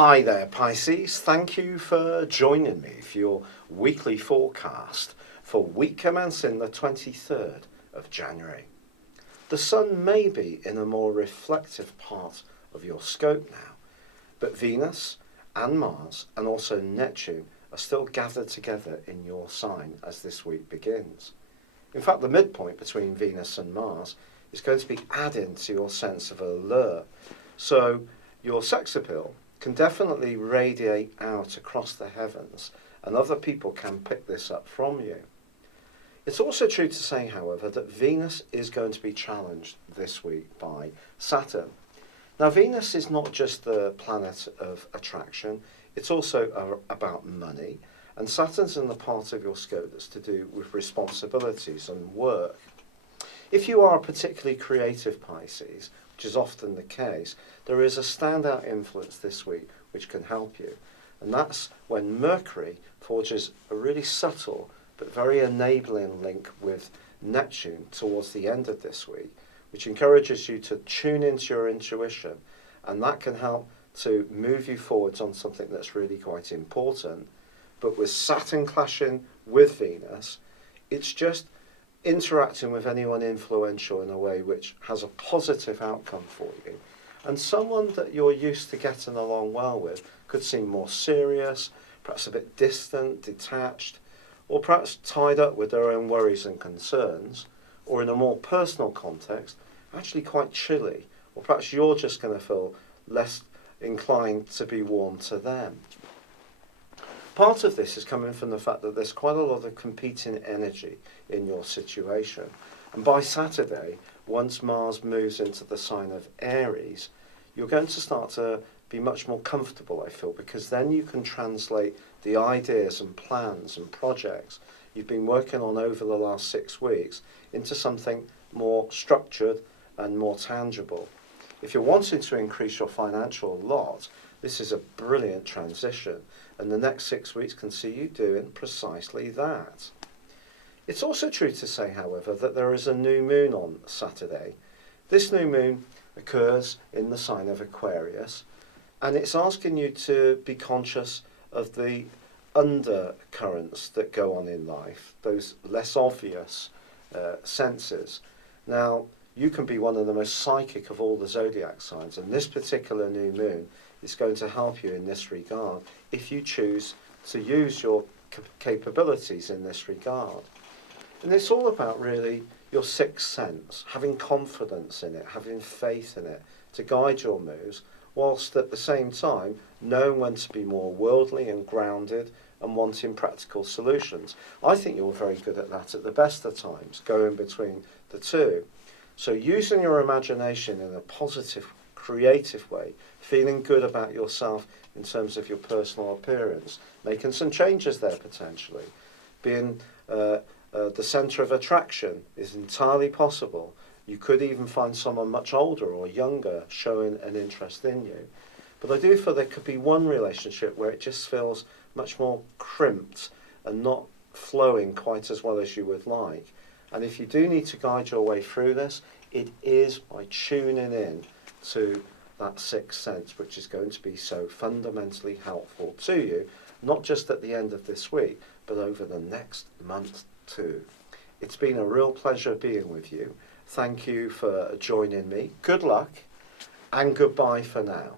Hi there, Pisces. Thank you for joining me for your weekly forecast for week commencing the 23rd of January. The Sun may be in a more reflective part of your scope now, but Venus and Mars and also Neptune are still gathered together in your sign as this week begins. In fact, the midpoint between Venus and Mars is going to be adding to your sense of allure. So your sex appeal can definitely radiate out across the heavens, and other people can pick this up from you. It's also true to say, however, that Venus is going to be challenged this week by Saturn. Now, Venus is not just the planet of attraction, it's also about money, and Saturn's in the part of your scope that's to do with responsibilities and work. If you are a particularly creative Pisces, which is often the case, there is a standout influence this week which can help you. And that's when Mercury forges a really subtle but very enabling link with Neptune towards the end of this week, which encourages you to tune into your intuition, and that can help to move you forwards on something that's really quite important. But with Saturn clashing with Venus, it's just interacting with anyone influential in a way which has a positive outcome for you. And someone that you're used to getting along well with could seem more serious, perhaps a bit distant, detached, or perhaps tied up with their own worries and concerns, or in a more personal context, actually quite chilly, or perhaps you're just going to feel less inclined to be warm to them. Part of this is coming from the fact that there's quite a lot of competing energy in your situation. And by Saturday, once Mars moves into the sign of Aries, you're going to start to be much more comfortable, I feel, because then you can translate the ideas and plans and projects you've been working on over the last 6 weeks into something more structured and more tangible. If you're wanting to increase your financial lot, this is a brilliant transition, and the next 6 weeks can see you doing precisely that. It's also true to say, however, that there is a new moon on Saturday. This new moon occurs in the sign of Aquarius, and it's asking you to be conscious of the undercurrents that go on in life, those less obvious senses. Now, you can be one of the most psychic of all the zodiac signs, and this particular new moon is going to help you in this regard if you choose to use your capabilities in this regard. And it's all about really your sixth sense, having confidence in it, having faith in it to guide your moves, whilst at the same time knowing when to be more worldly and grounded and wanting practical solutions. I think you're very good at that at the best of times, going between the two. So using your imagination in a positive, creative way, feeling good about yourself in terms of your personal appearance, making some changes there potentially, being the centre of attraction is entirely possible. You could even find someone much older or younger showing an interest in you. But I do feel there could be one relationship where it just feels much more crimped and not flowing quite as well as you would like. And if you do need to guide your way through this, it is by tuning in to that sixth sense, which is going to be so fundamentally helpful to you, not just at the end of this week, but over the next month too. It's been a real pleasure being with you. Thank you for joining me. Good luck and goodbye for now.